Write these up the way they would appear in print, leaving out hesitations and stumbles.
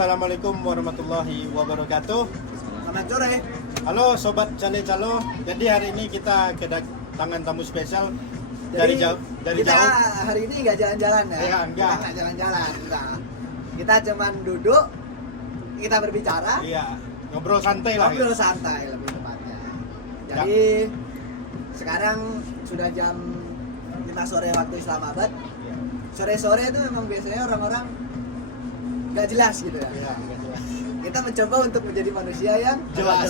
Assalamualaikum warahmatullahi wabarakatuh. Selamat sore. Halo Sobat Cale-Calo. Jadi hari ini kita kedatangan tamu spesial dari jauh. Kita hari ini nggak jalan-jalan ya? Ya, enggak. Kita nggak jalan-jalan. Enggak. Kita cuman duduk, kita berbicara, Iya, ngobrol santai lah. ngobrol santai lebih tepatnya. Jadi sekarang sudah jam 5 sore waktu Islamabad. Iya. Sore-sore itu memang biasanya orang-orang nggak jelas gitu ya. Iya, enggak jelas. Kita mencoba untuk menjadi manusia yang Jelas.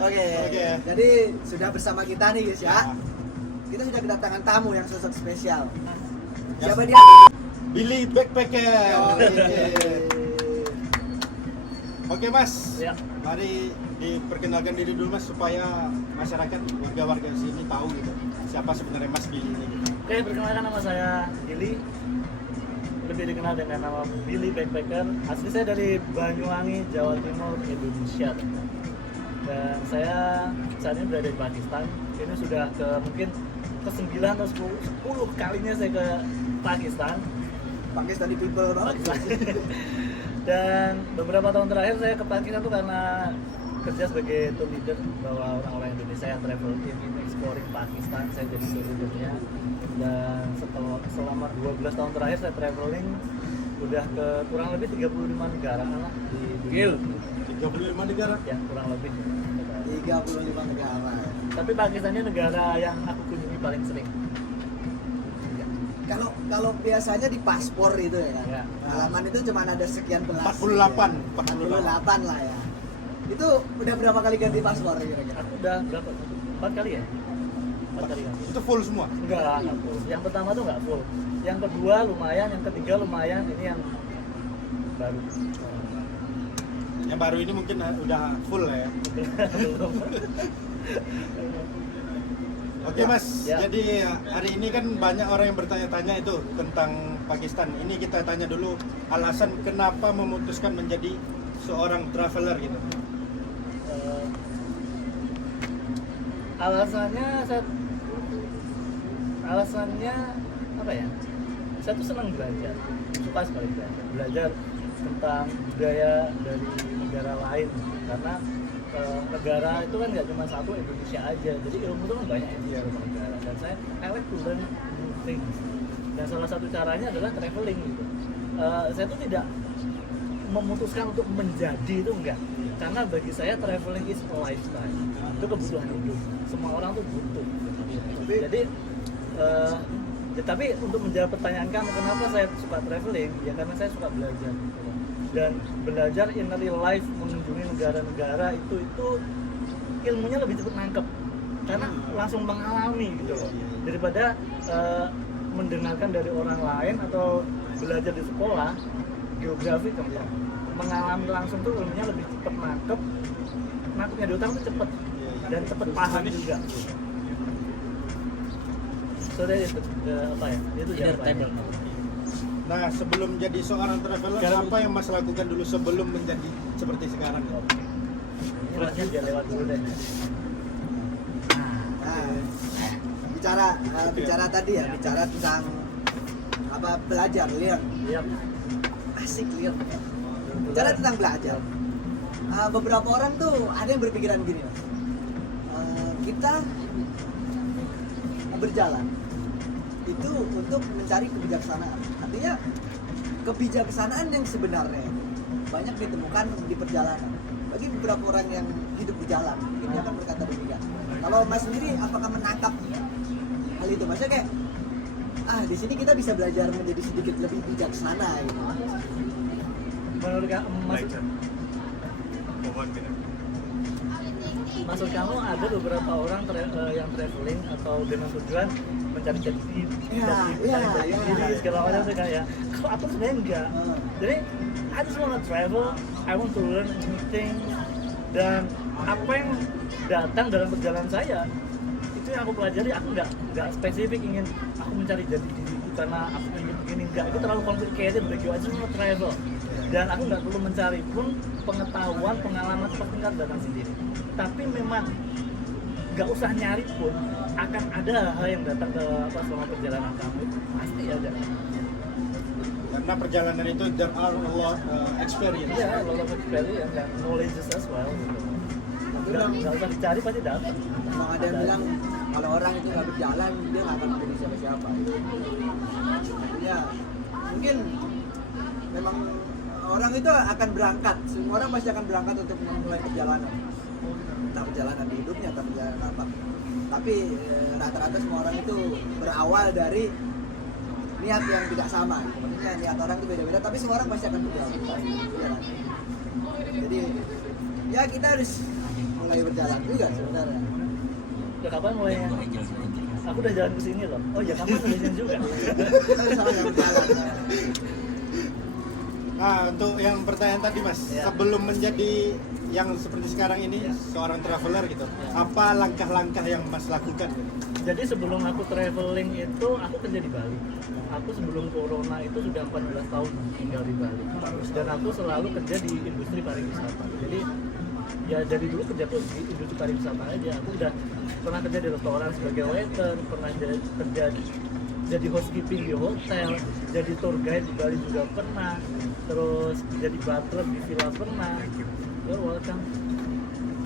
Oke. Jadi sudah bersama kita nih guys ya. Kita sudah kedatangan tamu yang sosok spesial. Ya. Siapa dia? Billy Backpacker. Oke Mas, Ya. mari diperkenalkan diri dulu Mas supaya masyarakat warga-warga sini tahu gitu siapa sebenarnya Mas Billy ini. Gitu. Oke, perkenalkan nama saya Billy. Lebih dikenal dengan nama Billy Backpacker. Asli saya dari Banyuwangi, Jawa Timur, Indonesia. Dan saya saat ini berada di Pakistan. Ini sudah mungkin ke-9 atau 10 kalinya saya ke Pakistan. Pakistani people banget. Dan beberapa tahun terakhir saya ke Pakistan tuh karena kerja sebagai tour leader, bahwa orang-orang Indonesia yang travel in exploring Pakistan, saya jadi tour leadernya. Dan selama 12 tahun terakhir saya traveling udah ke kurang lebih 35 negara lah di dunia. 35 negara. Ya, kurang lebih. 35 negara. Tapi Pakistan ini negara yang aku kunjungi paling sering. Kalau biasanya di paspor itu ya kan. Ya. Halaman itu cuma ada sekian belas. 48 lah ya. Itu udah berapa kali ganti paspor kira-kira? Aku udah berapa? 4 kali ya? 4 kali kan? Itu full semua. Enggak full. Yang pertama tuh enggak full. Yang kedua lumayan, yang ketiga lumayan, ini yang baru. Yang baru ini mungkin udah full lah ya. Belum. Oke Mas, Ya. jadi hari ini kan banyak orang yang bertanya-tanya itu tentang Pakistan. Ini kita tanya dulu alasan kenapa memutuskan menjadi seorang traveler gitu. Alasannya apa ya? Saya tuh senang belajar, suka sekali belajar tentang budaya dari negara lain, karena negara itu kan nggak cuma satu, Indonesia aja, jadi ilmu itu kan banyak ya di negara, dan I like to learn new things, dan salah satu caranya adalah traveling gitu. Saya tuh tidak memutuskan untuk menjadi itu enggak, karena bagi saya traveling is a lifestyle, itu kebutuhan hidup, semua orang tuh butuh. Jadi tapi untuk menjawab pertanyaan kamu kenapa saya suka traveling, ya karena saya suka belajar gitu. Dan belajar in real life, mengunjungi negara-negara itu ilmunya lebih cepat nangkep karena langsung mengalami gitu loh, daripada mendengarkan dari orang lain atau belajar di sekolah geografi contoh, mengalami langsung tuh ilmunya lebih cepat nangkepnya di otak tuh cepet dan cepet paham juga. So that is apa ya? Itu jawabannya. Nah sebelum jadi seorang traveler, apa yang Mas lakukan dulu sebelum menjadi seperti sekarang? Terusnya dia lewat dulu deh. Nah, bicara tadi ya, bicara tentang apa, belajar, learn. Yap. Asik learn. Bicara tentang belajar. Beberapa orang tuh ada yang berpikiran gini, Mas. Kita berjalan itu untuk mencari kebijaksanaan. Artinya kebijaksanaan yang sebenarnya banyak ditemukan di perjalanan. Bagi beberapa orang yang hidup di jalan, ini akan berkata demikian. Kalau Mas sendiri, apakah menangkap hal itu? Maksudnya kayak, di sini kita bisa belajar menjadi sedikit lebih bijaksana gitu. Menurut maksud kamu ada beberapa orang yang traveling atau dengan tujuan mencari jati diri segala macam tuh kayak, kalau aku sebenarnya enggak. Jadi I just wanna travel, I want to learn new things, dan apa yang datang dalam perjalanan saya itu yang aku pelajari. Aku nggak spesifik ingin aku mencari jati diriku karena aku ingin begini, enggak, itu terlalu complicated bagi aku. I just wanna travel, dan aku nggak perlu mencari pun pengetahuan, pengalaman pasti nggak datang sendiri. Tapi memang nggak usah nyari pun akan ada hal yang datang ke selama perjalanan kamu, pasti ada. Karena perjalanan itu there are a lot experience. Iya, a lot of experience and knowledge as well gitu. Nggak usah dicari pasti dapat. Emang ada yang bilang kalau orang itu nggak berjalan dia nggak akan ketemu siapa-siapa. Ya mungkin memang orang itu akan berangkat, semua orang pasti akan berangkat untuk memulai perjalanan, entah perjalanan di hidupnya, entah perjalanan apa. Tapi rata-rata semua orang itu berawal dari niat yang tidak sama. Maksudnya niat orang itu beda-beda, tapi semua orang pasti akan berjalan. Jadi ya kita harus mulai berjalan juga sebenarnya. Ya kapan mulainya? Aku udah jalan ke sini loh. Oh ya kapan udah jalan juga? Kita harus sama-sama berjalan. Nah, untuk yang pertanyaan tadi Mas, Ya. sebelum menjadi yang seperti sekarang ini, Ya. seorang traveler gitu, Ya. apa langkah-langkah yang Mas lakukan? Jadi sebelum aku traveling itu aku kerja di Bali. Aku sebelum corona itu sudah 14 tahun tinggal di Bali. Dan aku selalu kerja di industri pariwisata. Jadi ya dari dulu kerja tuh di industri pariwisata aja. Aku udah pernah kerja di restoran sebagai waiter, pernah kerja jadi housekeeping di hotel, jadi tour guide di Bali juga pernah, terus jadi butler di villa pernah. You're welcome.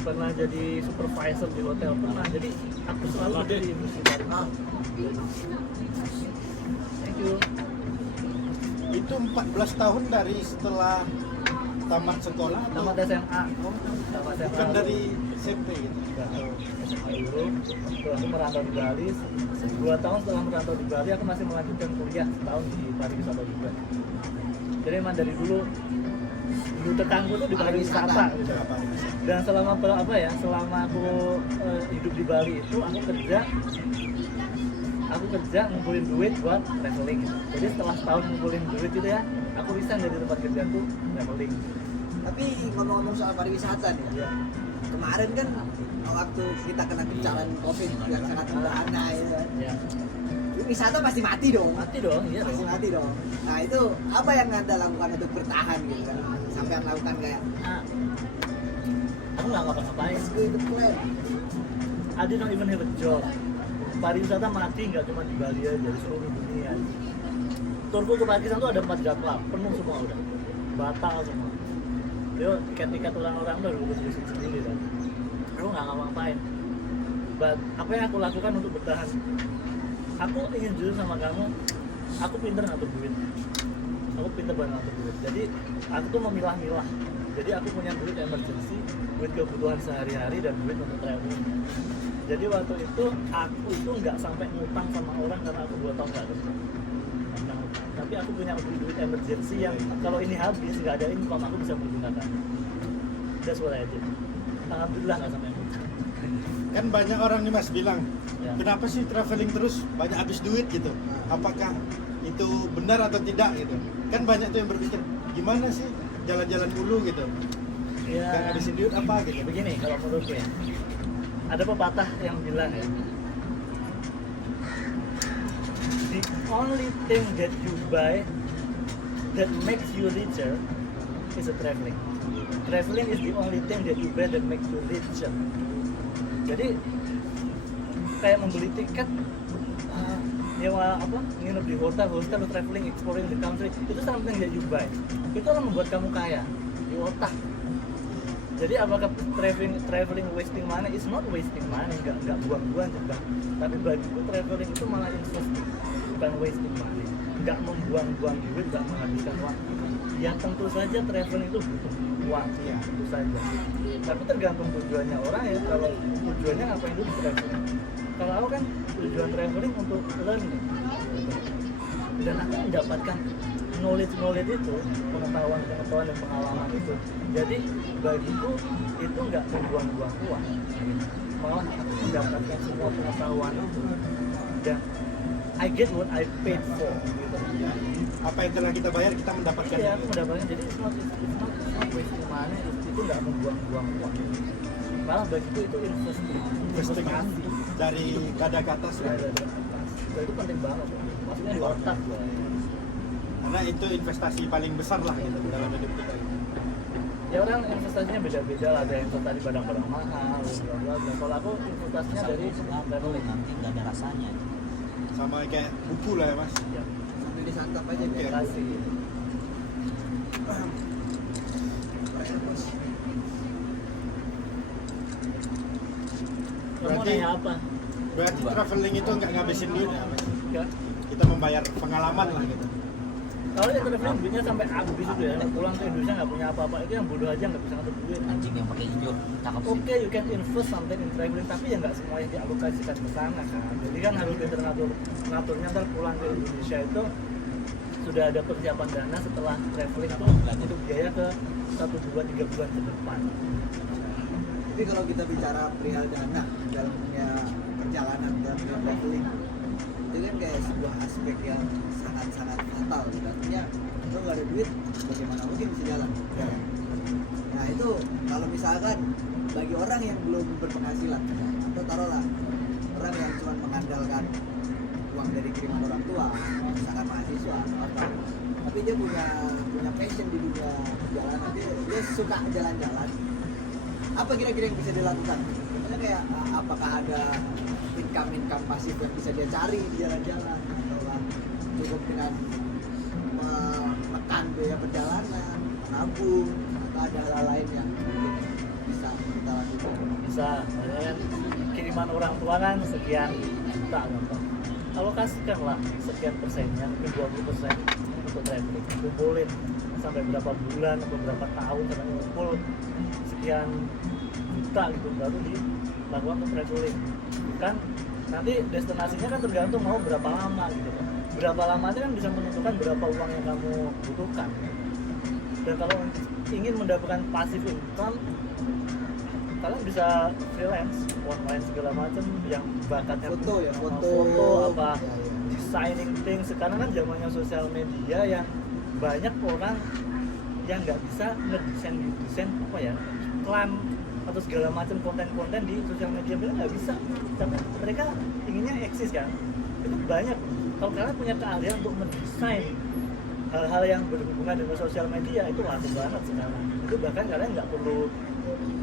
Pernah jadi supervisor di hotel pernah. Jadi aku selalu kerja di industri pariwisata. Thank you. Itu 14 tahun dari setelah tamat sekolah atau Tamat SMA. Tamat SMA. bukan dari SMP gitu? SMA dulu. Terus aku merantau di Bali. 2 tahun setelah merantau di Bali, aku masih melanjutkan kuliah setahun di pariwisata juga. Jadi emang dari dulu tekangku tuh di pariwisata gitu. Ya, Pak. Dan selama selama aku hidup di Bali itu aku kerja ngumpulin duit buat traveling gitu. Jadi setelah setahun ngumpulin duit itu ya, aku resign dari tempat kerjaku traveling. Tapi ngomong-ngomong soal pariwisata nih, Ya. kemarin kan waktu kita kena bencana COVID yang sangat berbahaya ya kan. Ya. Wisata pasti mati dong. Mati dong, iya Pasti dong. mati dong. Nah itu apa yang Anda lakukan untuk bertahan gitu kan? Sampai melakukan kayak Nah, aku nggak ngapa-ngapain. let's go to plan. I didn't even have a job. Pariwisata mati nggak cuma di Bali aja, di seluruh dunia. Turku ke Pakistan tuh ada 4 jadwal, penuh semua udah, batal semua. Yo tiket-tiket orang-orang udah urus-urusin sendiri kan. Aku nggak ngapa-ngapain. But apa yang aku lakukan untuk bertahan? Aku ingin jujur sama kamu, aku pinter ngatur duit. Aku pinter banget ngatur duit. Jadi aku tuh memilah-milah. Jadi aku punya duit emergency, duit kebutuhan sehari-hari dan duit untuk traveling. Jadi waktu itu aku itu nggak sampai ngutang sama orang karena aku 2 tahun nggak kerja. Nggak ngutang. Tapi aku punya duit emergency yang kalau ini habis nggak ada income aku bisa menggunakan. That's what I did. Alhamdulillah nggak sampai ngutang. Kan banyak orang nih Mas bilang, Ya. kenapa sih traveling terus banyak habis duit gitu? Apakah itu benar atau tidak gitu? Kan banyak tuh yang berpikir, gimana sih jalan-jalan dulu gitu? Ya. Kan habisin duit apa gitu? Begini kalau menurutku ya, ada pepatah yang bilang ya, the only thing that you buy that makes you richer is a traveling. Traveling is the only thing that you buy that makes you richer. Jadi kayak membeli tiket, nyewa nginep di hotel, traveling, exploring the country, itu something that you buy. Itu akan membuat kamu kaya di otak. Jadi apakah traveling wasting money? Is not wasting money, nggak buang-buang juga. Tapi bagiku traveling itu malah investing, bukan wasting money. Nggak membuang-buang duit, nggak menghabiskan waktu. Ya tentu saja traveling itu butuh uang, ya tentu saja. Tapi tergantung tujuannya orang ya. Kalau tujuannya ngapain dulu traveling? Kalau aku kan tujuan traveling untuk learning, dan aku mendapatkan knowledge itu, pengetahuan dan pengalaman itu. Jadi bagiku itu nggak membuang-buang uang, malah aku mendapatkan semua pengetahuan itu dan I get what I paid for gitu. Apa yang telah kita bayar kita mendapatkan. Iya, aku mendapatkan. Jadi it's not wasting money, itu nggak membuang-buang uang. Malah bagiku itu investasi dari kada ke atas ya. Dan itu penting banget, maksudnya di otak. Karena itu investasi paling besar lah gitu dalam hidup kita. Ya orang investasinya beda-beda lah, ada yang investasi barang-barang mahal, bla bla. Kalau aku investasinya dari traveling. nanti nggak ada rasanya. Sama kayak buku lah ya Mas. Ya. Sampai disantap aja Oke. biar kasih. Keren, bos. Kamu mau Berarti- nanya apa? Berarti traveling itu nggak ngabisin duit ya, Mas? Enggak. Kita membayar pengalaman lah gitu. Kalau yang traveling duitnya sampai habis itu ya, pulang ke Indonesia nggak punya apa-apa, itu yang bodoh aja nggak bisa ngatur duit. Anjing yang pakai hijau, cakep sih. Oke, you can invest something in traveling, tapi ya nggak semuanya dialokasikan ke sana kan. Jadi kan harus pintar ngaturnya, ntar pulang ke Indonesia itu sudah ada persiapan dana setelah traveling itu untuk biaya ke 1, 2, 3 bulan ke depan. Jadi kalau kita bicara perihal dana dalam dunia perjalanan dan dunia traveling, itu kan kayak sebuah aspek yang sangat-sangat fatal. Artinya lo nggak ada duit, bagaimana mungkin bisa jalan? Ya. Nah itu kalau misalkan bagi orang yang belum berpenghasilan, atau taruhlah orang yang cuma mengandalkan uang dari kiriman orang tua, misalkan mahasiswa atau apa, tapi dia punya passion di dunia perjalanan, dia suka jalan-jalan. Apa kira-kira yang bisa dilakukan? Misalnya kayak apakah ada income pasif yang bisa dia cari di jalan-jalan, atau cukup dengan menekan biaya perjalanan, menabung, atau ada hal lain yang mungkin bisa kita lakukan. Bisa, misalnya kan kiriman orang tua kan sekian juta contoh. Alokasikanlah sekian persennya, mungkin 20% untuk traveling. Kumpulin sampai berapa bulan atau berapa tahun sampai ngumpul sekian juta gitu, baru dilakukan untuk traveling. Kan nanti destinasinya kan tergantung mau berapa lama gitu kan. Berapa lama itu kan bisa menentukan berapa uang yang kamu butuhkan. Dan kalau ingin mendapatkan passive income, kalian bisa freelance, online segala macam yang bakatnya Foto ya, foto apa Ya, ya. designing things. Sekarang kan zamannya sosial media yang banyak orang yang nggak bisa ngedesain apa ya, iklan atau segala macam konten-konten di sosial media, mereka nggak bisa, tapi mereka inginnya eksis kan. Itu banyak. Kalau kalian punya keahlian untuk mendesain hal-hal yang berhubungan dengan sosial media, itu laku banget sekarang. Itu bahkan kalian nggak perlu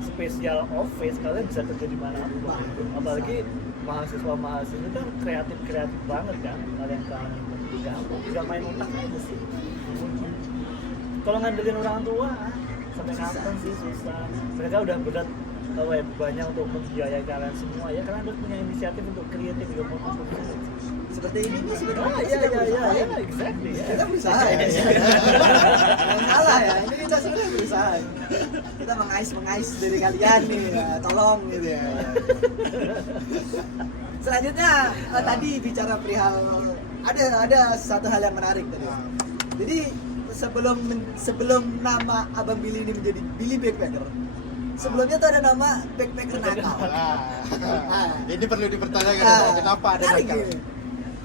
spesial office, kalian bisa kerja di mana pun. Apalagi mahasiswa itu kan kreatif banget kan, kalian nggak main otak aja sih. Kalau ngandelin orang tua sampai kapan sih, susah. Mereka udah berat banyak untuk membiayai kalian semua, ya kalian harus punya inisiatif untuk kreatif juga mau Seperti ini nih sebenarnya oh kita iya berusaha ya. exactly ya. Kita berusaha ya. Jangan salah ya, ini kita sebenarnya berusaha. Kita mengais dari kalian nih, ya. Tolong gitu ya. Selanjutnya tadi bicara perihal ada satu hal yang menarik tadi. Jadi sebelum nama Abang Billy ini menjadi Billy Backpacker, sebelumnya tuh ada nama Backpacker Nakal. Ini perlu dipertanyakan Nah, kenapa ada menarik nakal. gitu.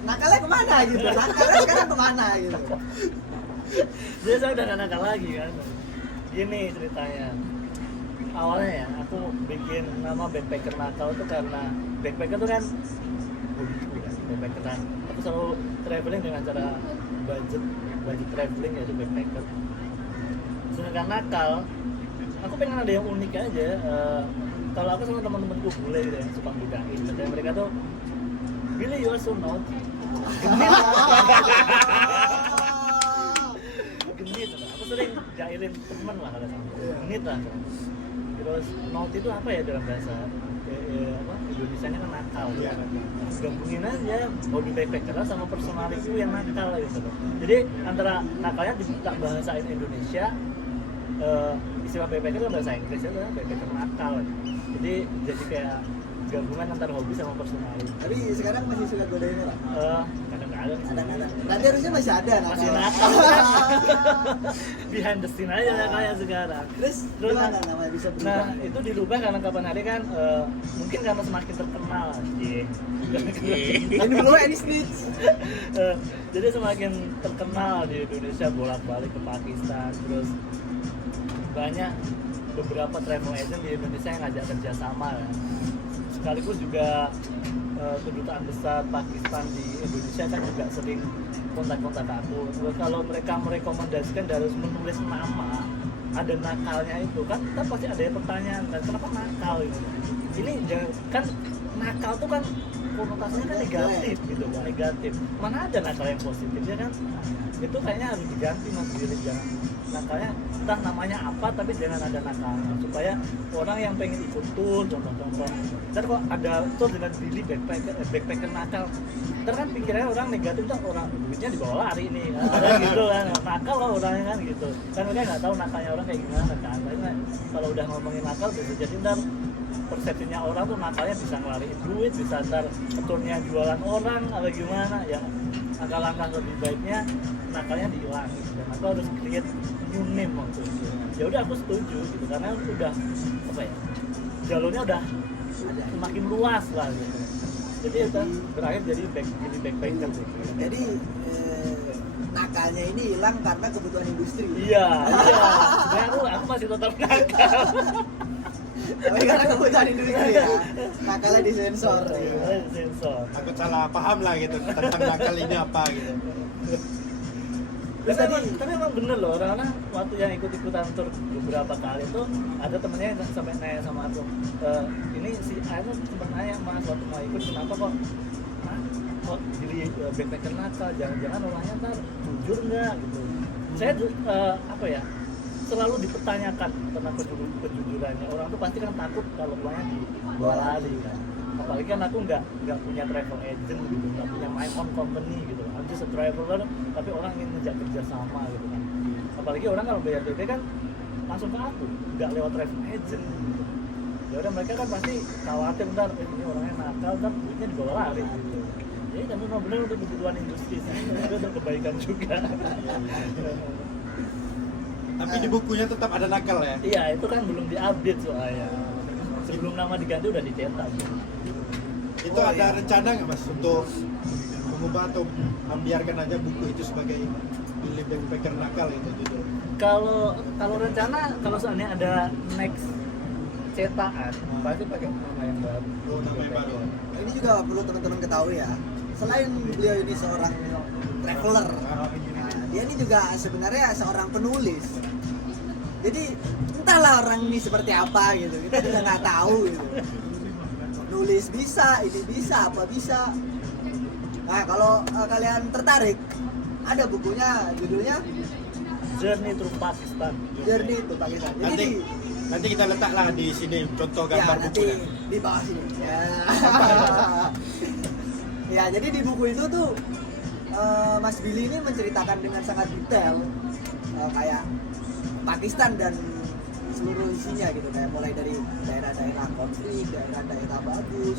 Nakalnya kemana gitu? Nakalnya sekarang kemana gitu? Jadi saya udah gak nakal lagi kan. Gini ceritanya, awalnya ya aku bikin nama Backpacker Nakal itu karena backpacker tuh kan hobiku kan, backpackeran. Aku selalu traveling dengan cara budget traveling, yaitu backpacker. Sedangkan nakal, aku pengen ada yang unik aja. Kalau aku sama teman-temanku bule gitu ya, suka budain, dan mereka tuh Billy, you are so naughty. Genit lah. Aku sering jahilin temen lah kalau sama genit lah. Terus naughty itu apa ya dalam bahasa Indonesianya kan nakal ya. Gabungin aja hobi backpacker sama personality yang nakal gitu. Jadi antara nakalnya tak bahasain Indonesia, istilah backpacker kan bahasa Inggris itu kan backpacker nakal. Jadi kayak gabungan antara hobi sama personality. Tapi sekarang masih suka godain orang? Kadang-kadang sih. Kadang-kadang. Berarti harusnya masih ada Masih nakal. nakal. Behind the scene aja kayak sekarang. Terus gimana namanya bisa berubah? Nah itu dirubah karena kapan hari kan mungkin karena semakin terkenal. Ini dulu ini snitch. Jadi semakin terkenal di Indonesia, bolak-balik ke Pakistan, terus banyak beberapa travel agent di Indonesia yang ngajak kerjasama kan. Sekaligus juga kedutaan besar Pakistan di Indonesia kan juga sering kontak-kontak aku. Terus kalau mereka merekomendasikan harus menulis nama, ada nakalnya itu kan pasti ada pertanyaan kan, kenapa nakal gitu. Ini kan nakal tuh kan konotasinya kan negatif gitu kan, negatif. Mana ada nakal yang positif ya kan? Nah, itu kayaknya harus diganti mas diri, jangan nakalnya entah namanya apa tapi jangan ada nakalnya, supaya orang yang pengen ikut tour contoh-contoh. Ntar kok ada tour dengan Billy backpacker nakal, ntar kan pikirannya orang negatif, tuh orang duitnya dibawa lari nih kan, gitu kan, nakal lah orangnya kan gitu kan, mereka nggak tahu nakalnya orang kayak gimana kan. Karena kalau udah ngomongin nakal bisa jadi ntar persepsinya orang tuh nakalnya bisa ngelariin duit, bisa ntar keturnya jualan orang atau gimana ya. Langkah-langkah lebih baiknya nakalnya dihilangin, dan aku harus create new name waktu itu. Ya udah aku setuju gitu, karena udah apa ya, jalurnya udah semakin luas lah gitu. Jadi itu berakhir jadi backpacker gitu. Jadi nakalnya ini hilang karena kebutuhan industri. Iya. Sebenarnya aku masih tetap nakal. Tapi karena kebutuhan industri ya, nakalnya disensor. Sensor. Aku salah paham lah gitu tentang nakal ini apa gitu. Tapi emang bener loh, orang-orang waktu yang ikut-ikutan tur beberapa kali tuh ada temennya yang sampai nanya sama aku, ini si A tuh sempat nanya, mas waktu mau ikut kenapa kok jadi backpacker nakal, jangan-jangan orangnya ntar jujur nggak gitu. Saya apa ya, selalu dipertanyakan tentang kejujurannya. Orang tuh pasti kan takut kalau uangnya dibawa lari kan. Apalagi kan aku nggak punya travel agent gitu, nggak punya my own company gitu. I'm just a traveler, tapi orang ingin ngejak kerja sama gitu kan. Apalagi orang kalau bayar DP kan langsung ke aku, nggak lewat travel agent gitu. Ya udah mereka kan pasti khawatir ntar ini orangnya nakal, ntar duitnya dibawa lari gitu. Jadi kan memang benar untuk kebutuhan industri sih, itu untuk kebaikan juga. Tapi di bukunya tetap ada nakal ya. Iya, itu kan belum diupdate soalnya. Sebelum nama diganti udah dicetak. Itu ada rencana nggak mas untuk mengubah atau membiarkan aja buku itu sebagai Billy Backpacker nakal itu judul? Kalau rencana, kalau soalnya ada next cetakan, pasti pakai nama yang baru. Oh, nama yang baru. Ini juga perlu teman-teman ketahui ya. Selain beliau ini seorang traveler, nah, dia ini juga sebenarnya seorang penulis. Jadi entahlah orang ini seperti apa gitu, kita juga nggak tahu gitu. Nulis bisa, ini bisa, apa bisa. Nah kalau kalian tertarik, ada bukunya judulnya Journey Through Pakistan. Journey to Pakistan. Jadi Nanti kita letaklah di sini contoh gambar ya, nanti bukunya. di bawah sini. Ya. Ya, jadi di buku itu tuh Mas Billy ini menceritakan dengan sangat detail kayak Pakistan dan seluruh isinya gitu, kayak mulai dari daerah-daerah konflik, daerah-daerah bagus,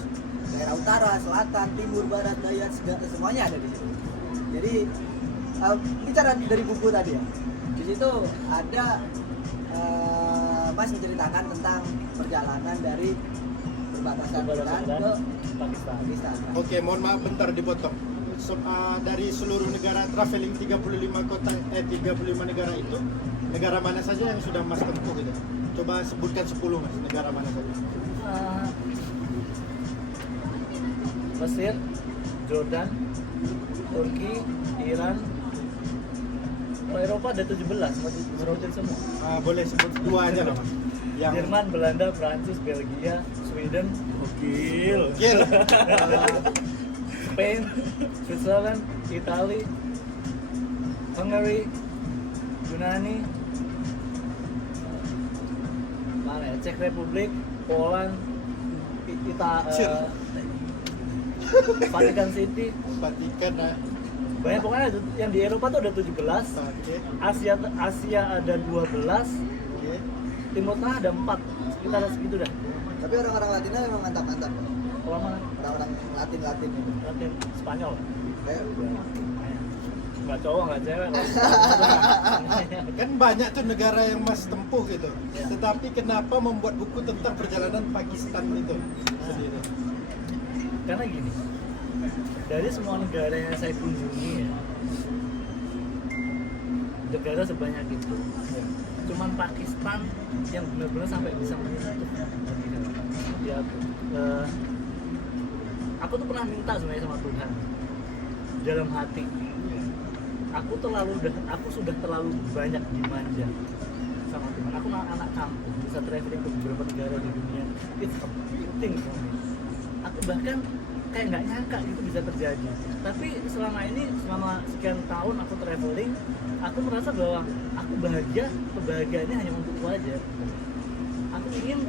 daerah utara, selatan, timur, barat, daya, semuanya ada di situ. Jadi bicara dari buku tadi ya, di situ ada Mas menceritakan tentang perjalanan dari perbatasan Iran ke Pakistan. Oke, mohon maaf bentar dipotong. Dari seluruh negara traveling 35 kota 35 negara itu, negara mana saja yang sudah Mas tempuh gitu? Coba sebutkan 10 Mas, negara mana saja? Mesir, Jordan, Turki, Iran. Eropa ada 17, sebutin semua. Boleh sebut 2 aja lah Mas. Yang Jerman, Belanda, Prancis, Belgia, Sweden, gokil. Gil. Spain, Switzerland, Italy, Hungary, Yunani, mana ya? Czech Republic, Poland, Vatican City. Vatikan. Banyak pokoknya yang di Eropa tuh ada 17, Oke. Asia ada 12, Oke. Timur Tengah ada 4, sekitar segitu dah. Tapi orang-orang Latinnya memang mantap-mantap. Kalau mana? Orang-orang Latin itu. Latin, Spanyol. Kayak Nggak cowok, nggak cewek. Kan banyak tuh negara yang Mas tempuh gitu. Ya. Tetapi kenapa membuat buku tentang perjalanan Pakistan itu sendiri? Karena gini, dari semua negara yang saya kunjungi ya, negara sebanyak itu, cuman Pakistan yang benar-benar sampai bisa menyentuh ya, aku tuh pernah minta sebenarnya sama Tuhan dalam hati, aku sudah terlalu banyak dimanja sama Tuhan. Aku anak kampung, bisa traveling ke beberapa negara di dunia, it's a big thing for me. Aku bahkan kayak nggak nyangka itu bisa terjadi. Tapi selama sekian tahun aku traveling, aku merasa bahwa aku bahagia, kebahagiaannya hanya untukku aja. Aku ingin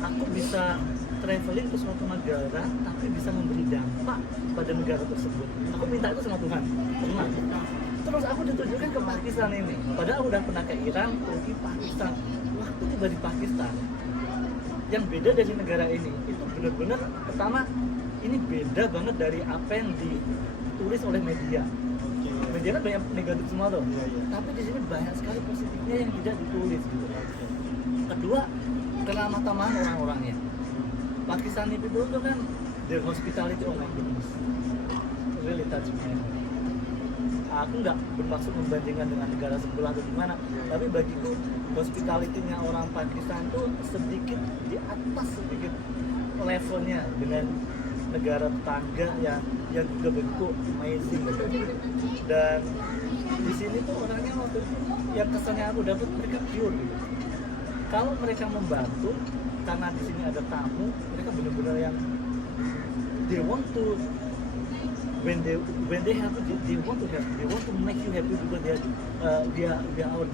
aku bisa traveling ke suatu negara tapi bisa memberi dampak pada negara tersebut. Aku minta itu sama Tuhan, pernah. Terus aku ditujukan ke Pakistan ini, padahal aku udah pernah ke Iran, Turki, Pakistan. Waktu tiba di Pakistan, yang beda dari negara ini itu benar-benar, pertama ini beda banget dari apa yang ditulis oleh media. Media kan banyak negatif semua tuh, tapi di sini banyak sekali positifnya yang tidak ditulis gitu. Kedua, keramah-tamahan orang-orangnya. Pakistan itu tuh kan the hospitality of my goodness, really touch me. Aku nggak bermaksud membandingkan dengan negara sebelah atau gimana, tapi bagiku hospitality-nya orang Pakistan tuh sedikit di atas sedikit levelnya dengan negara tetangga yang juga begitu amazing gitu. Dan di sini tuh orangnya waktu itu yang kesannya aku dapat mereka pure gitu. Kalau mereka membantu karena di sini ada tamu, mereka benar-benar yang they want to when they have they want to make you happy because they are our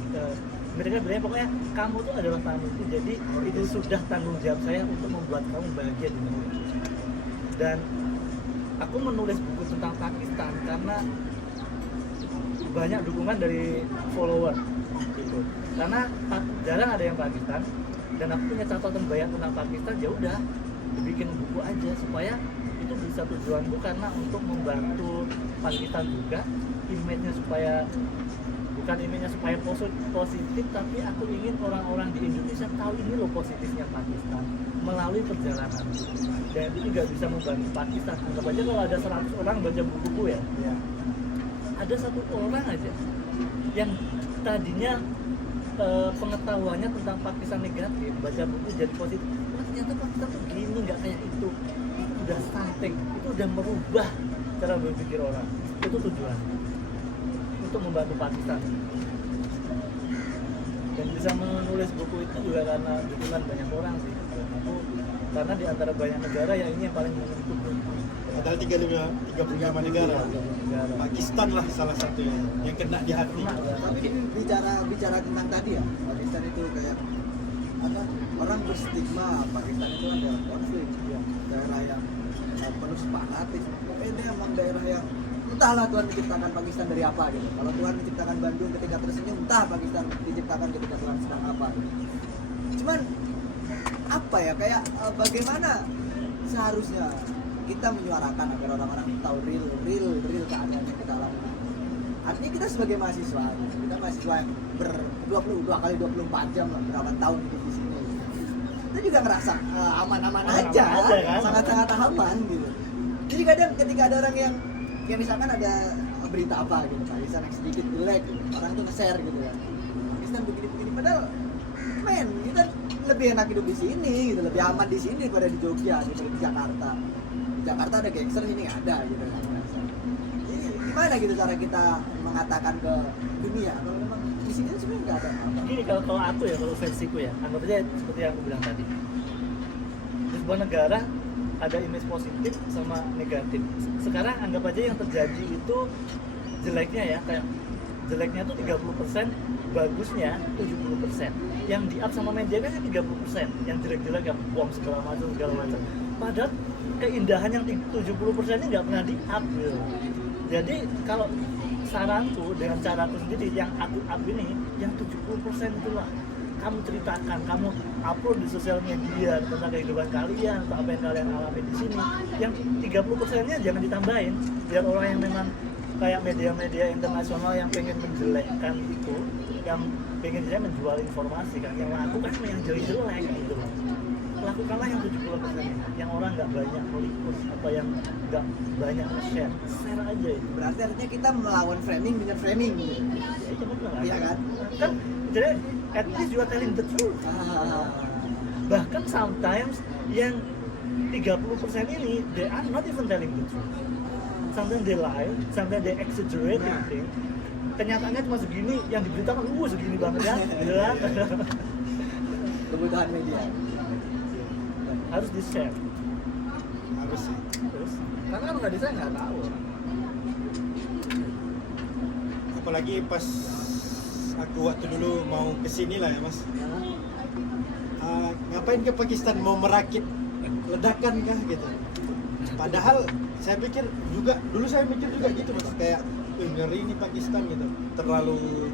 mereka bilang pokoknya kamu tuh adalah tamuku, jadi itu sudah tanggung jawab saya untuk membuat kamu bahagia di negeri. Dan aku menulis buku tentang Pakistan karena banyak dukungan dari follower gitu. Karena jarang ada yang Pakistan dan aku punya catatan banyak tentang Pakistan, ya udah dibikin buku aja supaya itu bisa tujuanku karena untuk membantu Pakistan juga image-nya supaya bukan image-nya supaya positif, tapi aku ingin orang-orang di Indonesia tahu ini loh positifnya Pakistan melalui perjalanan. Dan itu nggak bisa membantu Pakistan. Anggap aja kalau ada 100 orang baca buku ya, ada 1 orang aja yang tadinya pengetahuannya tentang Pakistan negatif, baca buku jadi positif. Wah, ternyata Pakistan tuh gini, nggak kayak itu udah stunting, itu udah merubah cara berpikir orang. Itu tujuan untuk membantu Pakistan. Dan bisa menulis buku itu juga karena dukungan banyak orang sih. Aku karena di antara banyak negara ya ini yang paling menyentuh. Padahal 35 negara. Pakistan lah salah satu yang kena di hati. Tapi ini bicara tentang tadi ya, Pakistan itu kayak apa? Orang berstigma Pakistan itu ada konflik, daerah yang penuh separatis. Ini emang daerah yang entahlah Tuhan menciptakan Pakistan dari apa gitu. Kalau Tuhan menciptakan Bandung ketika tersenyum, entah Pakistan diciptakan ketika Tuhan sedang apa gitu. Cuman apa ya, kayak bagaimana seharusnya kita menyuarakan agar orang-orang tahu real keadaan yang kita alami. Artinya kita sebagai mahasiswa, kita mahasiswa yang 22 kali 24 jam lah, berapa tahun hidup di sini. Kita juga ngerasa aman-aman aja kan? Sangat-sangat aman gitu. Jadi kadang ketika ada orang yang misalkan ada berita apa gitu, Pakistan yang sedikit jelek gitu, orang tuh nge-share gitu ya, Pakistan begini-begini, padahal men, kita lebih enak hidup di sini gitu, lebih aman di sini daripada di Jogja gitu, di Jakarta. Di Jakarta ada gangster, ini nggak ada gitu kan. Jadi gimana gitu cara kita mengatakan ke dunia kalau memang di sini sebenarnya nggak ada apa-apa. Gini, kalau aku ya, kalau versiku ya, anggap aja seperti yang aku bilang tadi. Di sebuah negara ada image positif sama negatif. Sekarang anggap aja yang terjadi itu jeleknya ya, kayak jeleknya tuh 30%, bagusnya 70%. Yang di-up sama media kan 30%, yang jelek-jelek yang buang segala macam. Padahal keindahan yang 70% ini nggak pernah di-up gitu. Jadi kalau saranku dengan caraku sendiri yang aku up ini, yang 70% itulah kamu ceritakan, kamu upload di sosial media tentang kehidupan kalian atau apa yang kalian alami di sini. Yang 30%-nya jangan ditambahin, biar orang yang memang kayak media-media internasional yang pengen menjelekkan itu, yang pengen dia menjual informasi kan, yang lakukan yang jelek-jelek gitu loh. Lakukanlah yang 70%, yang orang nggak banyak meliput atau yang nggak banyak share aja itu. Berarti artinya kita melawan framing dengan framing gitu. Ya itu betul kan? Iya kan? Kan jadi at least you are telling the truth. Bahkan sometimes yang 30% ini they are not even telling the truth. Sometimes they lie, sometimes they exaggerate things. Kenyataannya cuma segini, yang diberitakan segini banget ya, gitu kan? Kebutuhan media. Harus di share. Harus sih. Terus karena kan nggak di sana nggak tahu. Apalagi pas aku waktu dulu mau kesini lah ya mas. Ngapain ke Pakistan, mau merakit ledakan kah gitu. Padahal saya pikir juga, dulu saya mikir juga gitu mas, kayak ngeri ini Pakistan gitu, terlalu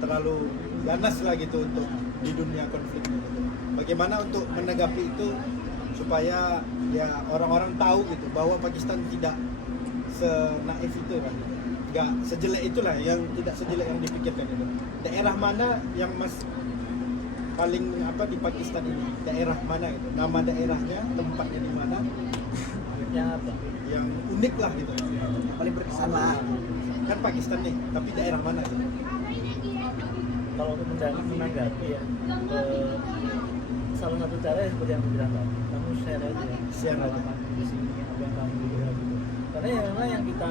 terlalu ganas lah gitu untuk di dunia konfliknya gitu. Bagaimana untuk menanggapi itu supaya ya orang-orang tahu gitu bahwa Pakistan tidak senaif itu kan, nggak sejelek itulah, yang tidak sejelek yang dipikirkan itu. Daerah mana yang mas paling di Pakistan ini, daerah mana gitu, nama daerahnya, tempatnya di mana Yang apa? yang unik lah gitu. Paling berkesan lah. Kan Pakistan nih, tapi daerah mana gitu? Kalau untuk menanggapi ya, salah satu cara ya seperti yang aku bilang tadi, kamu share aja ya, Share aja. pengalaman di sini, apa yang kamu lihat gitu. Karena ya memang yang kita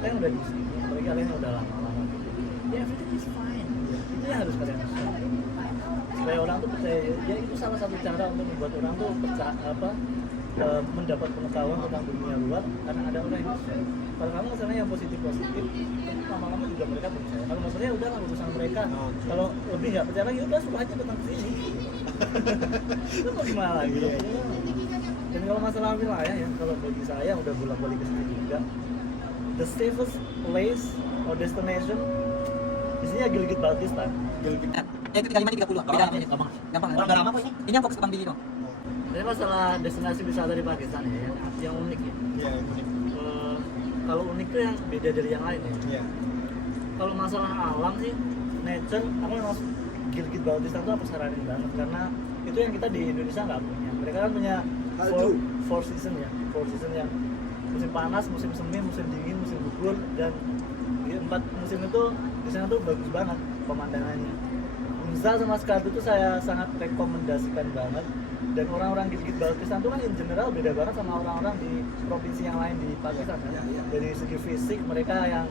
yang udah di sini, mereka kalian yang udah lama-lama gitu, ya everything is fine. Itu yang harus kalian share. Supaya orang tuh percaya, ya itu salah satu cara untuk membuat orang tuh mendapat pengetahuan tentang dunia luar, karena ada orang yang share. Kalau kamu misalnya yang positif, lama-lama juga mereka percaya. Kalau maksudnya udah lah urusan mereka. Okay. Kalau lebih nggak percaya lagi, udah suruh aja datang ke sini. Itu mau gimana lagi? Iya, Dan kalau masalah wilayah ya, kalau bagi saya udah bolak-balik ke sini juga, the safest place or destination di sini ya Gilgit Baltistan. Gilgit. Itu kalimatnya 30. Beda namanya. Gampang. Orang udah lama kok ini. Ini yang fokus ke Bang Billy dong. Jadi masalah destinasi wisata di Pakistan ya, yang unik ya. Iya, unik. Kalau unik tuh yang beda dari yang lain ya. Iya. Kalau masalah alam sih, nature, aku memang Gilgit Baltistan tuh aku saranin banget karena itu yang kita di Indonesia nggak punya. Mereka kan punya four season ya, yang musim panas, musim semi, musim dingin, musim gugur, dan di 4 musim itu di sana tuh bagus banget pemandangannya. Unza sama Skardu tuh saya sangat rekomendasikan banget. Dan orang-orang Gilgit Baltistan tuh kan in general beda banget sama orang-orang di provinsi yang lain di Pakistan kan. Dari segi fisik mereka yang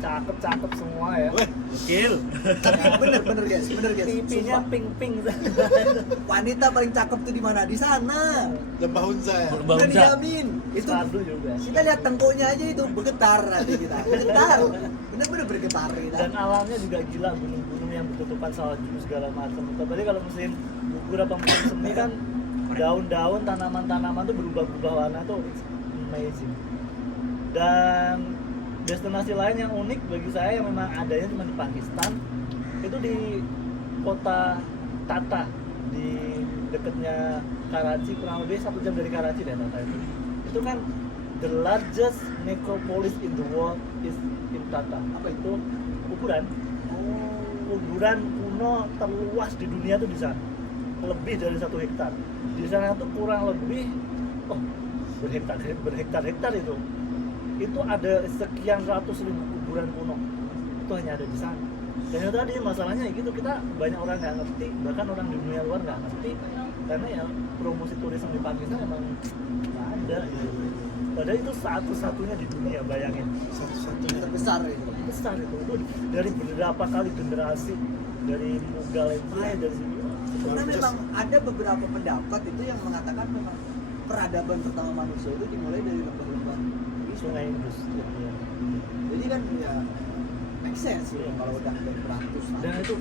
cakep semua ya. Gokil. Bener guys. Pipinya Sumpah. pink. Wanita paling cakep tuh di mana? Di sana. Lembah Hunza ya. Udah dijamin. Itu Skardu juga. kita lihat tengkuknya aja itu bergetar hati kita. Bergetar. Bener-bener bergetar kita. Dan alamnya juga gila, gunung-gunung yang bertutupan salju segala macam. Tadi kalau musim gugur apa musim semi kan daun-daun, tanaman-tanaman tuh berubah-ubah warna tuh, it's amazing. Dan destinasi lain yang unik bagi saya yang memang adanya cuma di Pakistan itu di kota Tata, di dekatnya Karachi, kurang lebih 1 jam dari Karachi deh Tata itu kan the largest necropolis in the world is in Tata. Apa itu? Kuburan kuno terluas di dunia tuh di sana, lebih dari 1 hektar. Di sana tuh kurang lebih berhektar-hektar itu ada sekian ratus ribu kuburan kuno, itu hanya ada di sana. Dan itu tadi masalahnya gitu, kita banyak orang nggak ngerti, bahkan orang di dunia luar nggak ngerti, karena ya promosi turisme di Pakistan emang nggak ada gitu. Padahal itu satu-satunya di dunia, bayangin. Satu-satunya. Terbesar itu. Besar itu dari beberapa kali generasi, dari Mughal Empire, dari sini. Karena memang ada beberapa pendapat itu yang mengatakan memang peradaban pertama manusia itu dimulai dari lembah-lembah Sungai Indus. Ya. Jadi kan ya make sense ya, kalau udah beratus Dan itu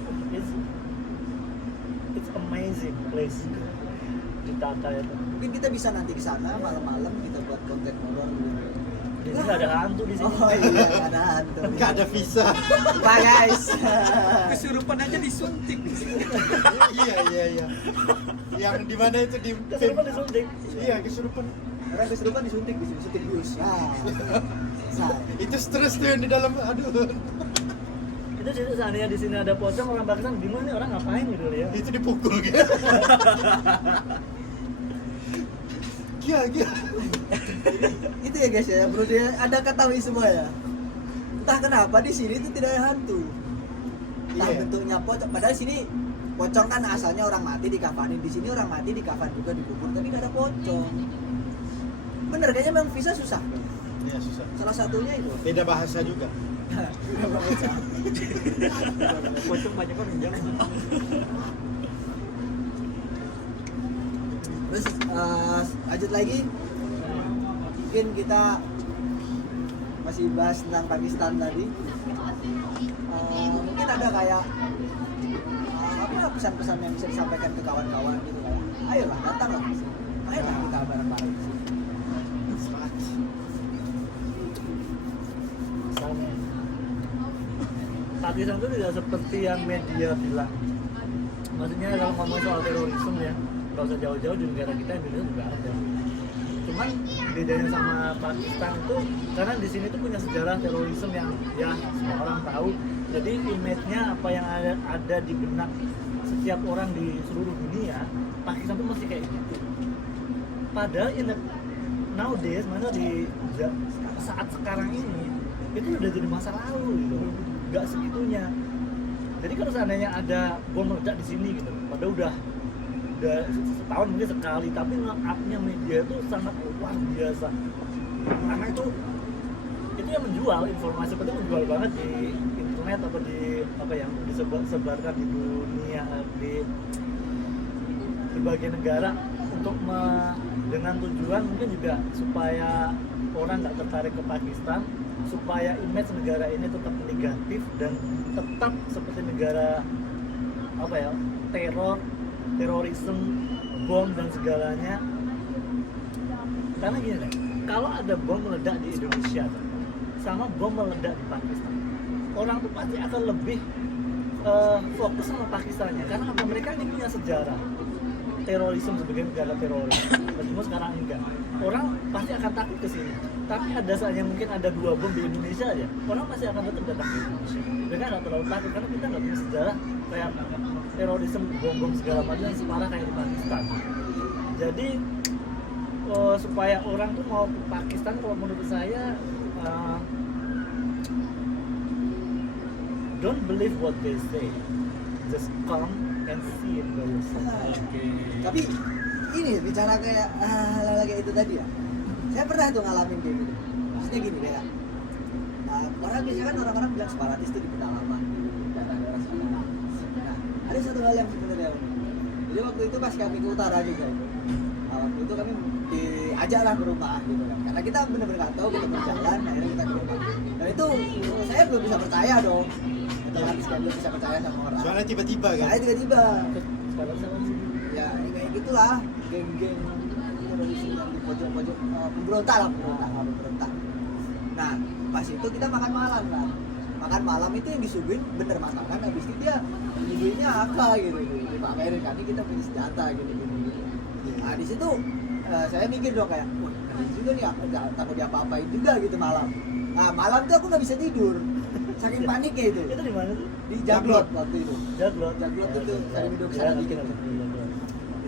it's amazing place di Tata itu. mungkin kita bisa nanti ke sana malam-malam kita buat konten horor gitu. Di sini nggak ada hantu di sini. Oh iya, nggak ada hantu. Nggak ada visa. Pak guys. Kesurupan aja disuntik. Iya. Yang di mana itu di Kesurupan disuntik. Iya, kesurupan. Orang kesurupan disuntik di sini, suntik bius. Itu stres tuh yang di dalam. Aduh. Itu sih seandainya di sini ada pocong, orang Pakistan bingung nih orang ngapain gitu ya. Itu dipukul gitu. Gila. Itu ya guys ya, bro, dia ada ketahui semua ya. Entah kenapa di sini itu tidak ada hantu. Entah Iya. bentuknya pocong. Padahal sini pocong kan asalnya orang mati dikafanin. Di sini orang mati dikafan juga dikubur, tapi nggak ada pocong. Bener, kayaknya memang visa susah. Iya, susah. Salah satunya itu. Beda bahasa juga. Pocong banyak orang jangan. Terus lanjut lagi. mungkin kita masih bahas tentang Pakistan tadi. Mungkin ada kayak apa pesan-pesan yang bisa disampaikan ke kawan-kawan gitu kayak ayolah datanglah, ayolah kita bareng-bareng. Sama. Pakistan itu tidak seperti yang media bilang. Maksudnya kalau ngomong soal terorisme ya, nggak usah jauh-jauh di negara kita, Indonesia juga ada. Cuman bedanya sama Pakistan itu karena di sini tuh punya sejarah terorisme yang ya semua orang tahu. Jadi image-nya apa yang ada di benak setiap orang di seluruh dunia, Pakistan tuh masih kayak gitu. Padahal nowadays, mana di saat sekarang ini itu udah jadi masa lalu gitu, nggak segitunya. Jadi kalau seandainya ada bom meledak di sini gitu, padahal udah setahun mungkin sekali, tapi nge-up-nya media itu sangat luar biasa. Karena itu yang menjual informasi, seperti menjual banget di internet atau di apa yang disebarkan di dunia di berbagai negara untuk dengan tujuan mungkin juga supaya orang nggak tertarik ke Pakistan, supaya image negara ini tetap negatif dan tetap seperti negara apa ya, terorisme, bom dan segalanya. Karena gini deh, kalau ada bom meledak di Indonesia sama bom meledak di Pakistan, orang tuh pasti akan lebih fokus sama Pakistannya. Karena apa? Mereka ini punya sejarah terorisme sebagai negara teroris. Meskipun sekarang enggak, orang pasti akan takut ke sini. Tapi ada saatnya mungkin ada 2 bom di Indonesia aja, orang pasti akan tetap datang ke Indonesia. Mereka nggak terlalu takut karena kita nggak punya sejarah kayak terorisme, bom segala macam yang separah kayak di Pakistan. Jadi supaya orang tuh mau ke Pakistan, kalau menurut saya don't believe what they say, just come and see it by yourself. Tapi ini bicara kayak hal-hal kayak itu tadi ya, saya pernah tuh ngalamin kayak gitu. Maksudnya gini kayak orang biasanya kan orang-orang bilang separatis itu di pedalaman daerah-daerah sana. Nah, ada satu hal yang sebenarnya unik. Jadi waktu itu pas kami ke utara juga itu, waktu itu kami diajak lah ke rumah gitu kan, karena kita benar-benar nggak tahu, kita berjalan akhirnya kita ke rumah. Dan itu saya belum bisa percaya dong, otomatis kan belum bisa percaya sama orang. Soalnya tiba-tiba kan. Saya tiba-tiba Sekarang sama sih. ya kayak gitulah, geng-geng terorisme yang di pojok-pojok pemberontak. Nah pas itu kita makan malam kan, makan malam itu yang disuguhin bener masakan, habis itu dia nyuguhinnya apa gitu, dipamerin kami kita punya senjata gitu. Nah di situ saya mikir dong kayak, wah ini juga nih aku nggak takut diapa-apain juga gitu malam. Nah malam tuh aku nggak bisa tidur, saking paniknya itu. Itu di mana tuh? Di Jaglot waktu itu. Jaglot. Jaglot itu dari Mido kesana dikit.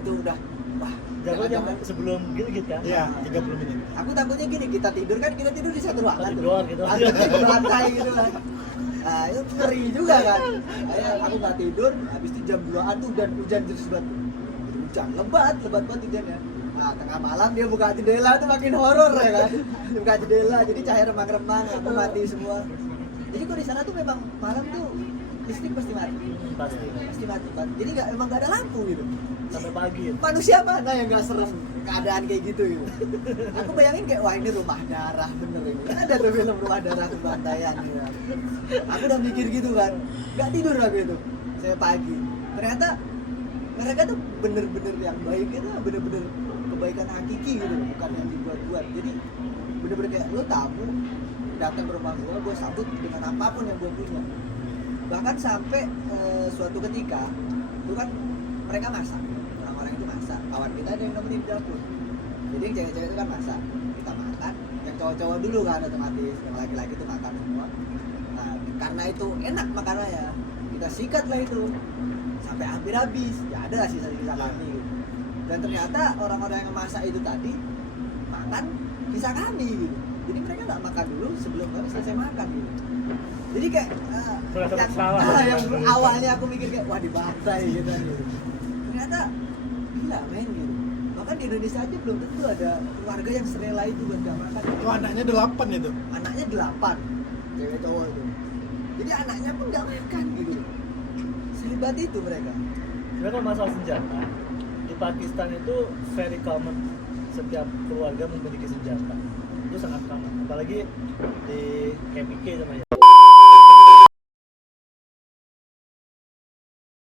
Itu udah wah. Jaglot yang jangan-jangan- sebelum Gilgit kan? Iya, 30 menit. Aku takutnya gini, kita tidur di satu ruangan Di tuh. luar gitu. Lantai ke lantai gitu kan. Nah itu ngeri juga kan. Akhirnya aku nggak tidur, habis itu jam 2an tuh dan hujan terus banget. Hujan lebat banget hujannya. Nah tengah malam dia buka jendela tuh makin horor ya kan. Dia buka jendela jadi cahaya remang-remang, aku mati semua. Jadi kok di sana tuh memang malam tuh listrik pasti mati. Pasti mati. Jadi emang nggak ada lampu gitu. Sampai pagi. Manusia mana yang nggak serem keadaan kayak gitu gitu. Aku bayangin kayak wah ini rumah darah bener ini. Ada tuh film rumah darah pembantaian gitu. Aku udah mikir gitu kan, nggak tidur aku itu. Saya pagi. Ternyata mereka tuh bener-bener yang baik itu bener-bener kebaikan hakiki gitu, bukan yang dibuat-buat. Jadi bener-bener kayak lo tamu datang ke rumah gue sambut dengan apapun yang gue punya. Bahkan sampai suatu ketika itu kan mereka masak, orang-orang itu masak, kawan kita ada yang nemenin di dapur. Jadi yang cewek-cewek itu kan masak, kita makan, yang cowok-cowok dulu kan otomatis, yang laki-laki itu makan semua. Nah karena itu enak makanannya, kita sikat lah itu sampai hampir habis, ya ada lah sisa-sisa kami gitu. Dan ternyata orang-orang yang masak itu tadi makan sisa kami gitu. Jadi mereka nggak makan dulu sebelum kami selesai makan gitu. Jadi kayak yang awalnya aku mikir kayak wah dibantai gitu. Ternyata gila men gitu. Bahkan di Indonesia aja belum tentu ada keluarga yang serela itu buat gak makan. Itu anaknya 8 itu. Anaknya 8 cewek cowok itu. Jadi anaknya pun gak makan gitu. Sehebat itu mereka. Sebenarnya kalau masalah senjata di Pakistan itu very common, setiap keluarga memiliki senjata. itu sangat common, apalagi di KPK sama ya